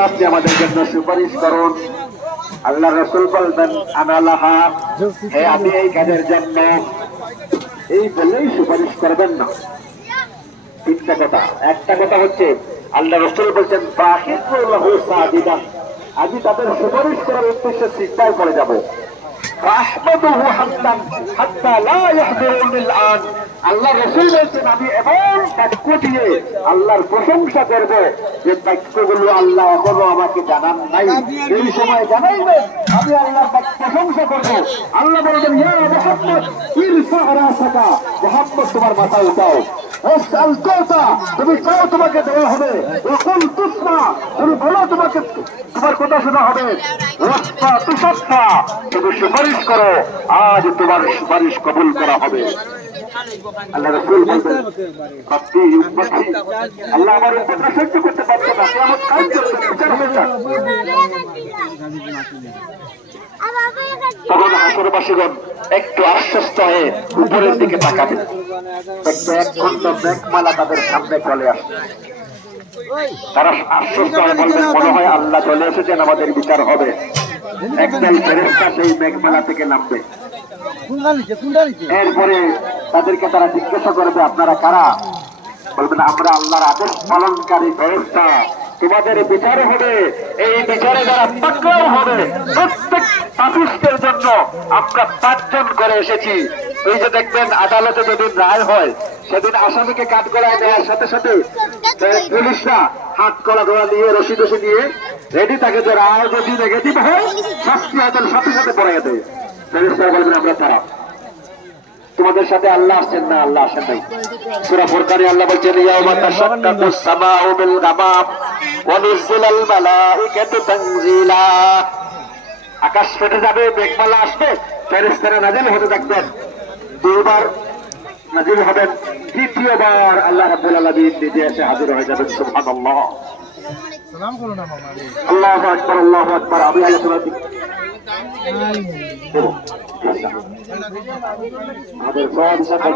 আল্লাহ আপনি আমাদের জন্য সুপারিশ করুন। আল্লাহ রাসূল বলবেন আনা লাহা, হে আমি এই কাজের জন্য, এই বলেই সুপারিশ করবেন না। তিনটা কথা। একটা কথা হচ্ছে আল্লাহ রাসূল বলছেন ফাহিদু লাহু সাজিদান, আমি তাদের সুপারিশ করার উদ্দেশ্যে সিজদায় পড়ে যাব। ফাহমাদুহু হামদান হাত্তা লা ইয়াহদুরুনিল আন, আল্লাহ রাসূল বলছেন আমি এমন বাক্য দিয়ে আল্লাহর প্রশংসা করব যে বাক্যগুলো আল্লাহ এখনো আমাকে জানান নাই, এই সময় জানাইবেন আমি আল্লাহর প্রশংসা করব। আল্লাহ বলবেন ইয়া মুহাম্মদ ইরফা রাসাকা, মুহাম্মদ তোমার মাথা উঠাও, তুমি চাও তোমাকে দেওয়া হবে, তুমি বলো তোমাকে তোমার কথা শোনা হবে, তুমি সুপারিশ করো, আজ তোমার সুপারিশ কবুল করা হবে। আল্লাহ রাসূল বলতেন আল্লাহ আমার উম্মতরা সহ্য করতে পারছে না, কিয়ামত কায়েম করবে, বিচার হবে না। তখন হাসরবাসীগণ একটু আশ্বস্ত হয়ে উপরের দিকে তাকাবে, দেখবে 1 ঘন্টা মেঘমালা তাদের সামনে চলে আসে। তারা আশ্বস্ত হয়ে বলবেন মনে হয় আল্লাহ চলে এসেছেন, আমাদের বিচার হবে। একদল ফেরেশতা সেই মেঘমালা থেকে নামবে। এরপরে তাদেরকে তারা জিজ্ঞাসা করবে আপনারা কারা? বলবেন আমরা আল্লাহর আদেশ পালনকারী ফেরেশতা, তোমাদের বিচার হবে। এই বিচারে যারা পাকড়াও হবে প্রত্যেক পাপিষ্টের জন্য আমরা 5 জন করে এসেছি। এই যে দেখবেন আদালতে যেদিন রায় হয় সেদিন আসামিকে কাঠগড়ায় নেওয়ার সাথে সাথে পুলিশরা হাত কলা গলা দিয়ে রশি টসি দিয়ে রেডি থাকে যে রায় যদি নেগেটিভ হয় শাস্তি হয় সাথে সাথে পড়াইয়া দেয়। ফেরেশতারা বলবেন আমরা তারা। তোমাদের সাথে আল্লাহ আসছেন না? আল্লাহ আসেন নাই। সূরা ফুরকানে আল্লাহ বলছেন ইয়াউমা তাশাক্কাকুস সামাউ বিল গামাম ওয়া নুজিলাল মালাইকাতু তানজিলা, আকাশ ফেটে যাবে, মেঘমালা আসবে, ফেরেশতারা নাজিল হতে থাকবেন। 2 বার নাজিল হবেন, 3য়বার আল্লাহ রাব্বুল আলামিন নিজে এসে হাজির হয়ে যাবেন। সুবহানাল্লাহ, সালাম করুন না মামা। আল্লাহু আকবার, আল্লাহু আকবার। আমি আলোচনা আমাদের সব